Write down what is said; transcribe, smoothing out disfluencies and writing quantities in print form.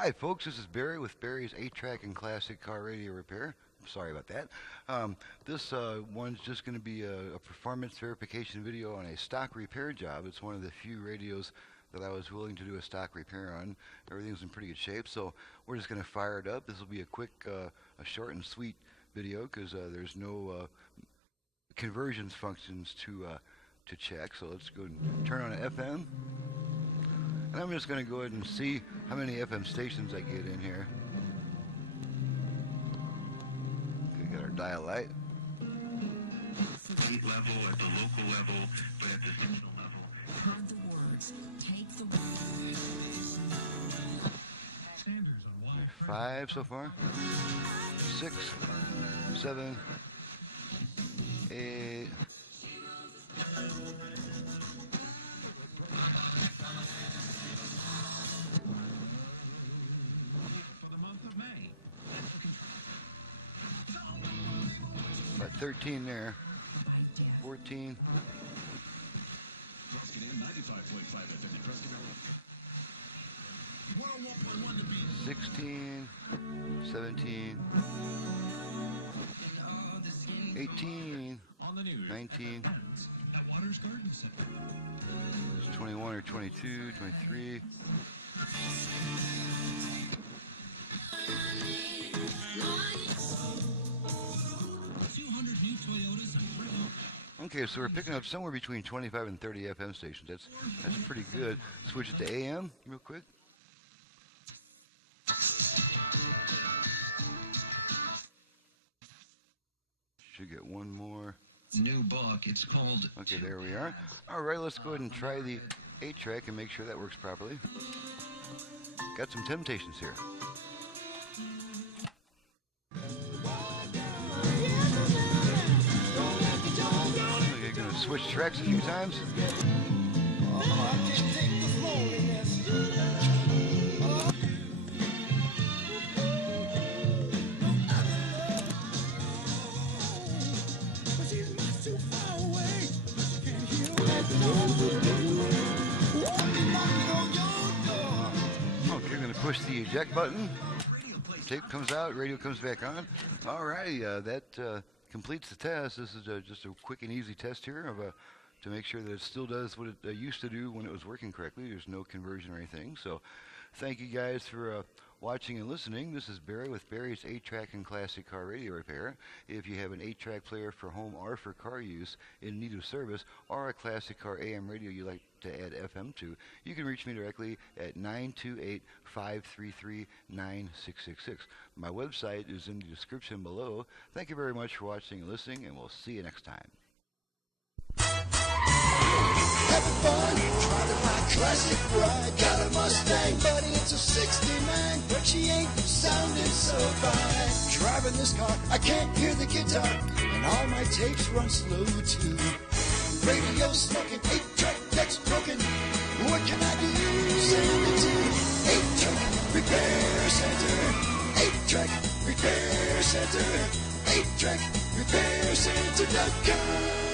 Hi, folks. This is Barry with Barry's 8-Track and Classic Car Radio Repair. Sorry about that. This one's just going to be a performance verification video on a stock repair job. It's one of the few radios that I was willing to do a stock repair on. Everything's in pretty good shape, so we're just going to fire it up. This will be a quick, a short and sweet video because there's no conversions functions to check. So let's go and turn on an FM. And I'm just going to go ahead and see how many FM stations I get in here. Okay, got our dial light. State level, at the local level, but at the national level. Heard the words. Take the words. Sanders on Wild 5 so far. 6, 7, 8. for the month of May. About 13 there. 14. Let's get in 95.5 FM. 16, 17, 18, On the news. 19, At Waters Garden Center. there's 21 or 22, 23. Okay, so we're picking up somewhere between 25 and 30 FM stations. That's pretty good. Switch it to AM real quick. Should get one more. New book. It's called. Okay, there we are. All right, let's go ahead and try the 8-track and make sure that works properly. Got some temptations here. Okay, gonna switch tracks a few times. Okay, I'm gonna push the eject button. Tape comes out, radio comes back on. Alrighty, that completes the test. This is just a quick and easy test here of to make sure that it still does what it used to do when it was working correctly. There's no conversion or anything. So thank you guys for watching and listening. This is Barry with Barry's 8-Track and Classic Car Radio Repair. If you have an 8-track player for home or for car use in need of service, or a classic car AM radio you like to add FM to, you can reach me directly at 928-533-9666. My website is in the description below. Thank you very much for watching and listening, and we'll see you next time. Having fun, driving my classic ride. Got a Mustang, but it's a 69. But she ain't sounding so fine. Driving this car, I can't hear the guitar, and all my tapes run slow too. Radio smoking, 8-track that's broken. What can I do? Send it to 8-track repair center. 8-track repair center. 8-track repair center.com.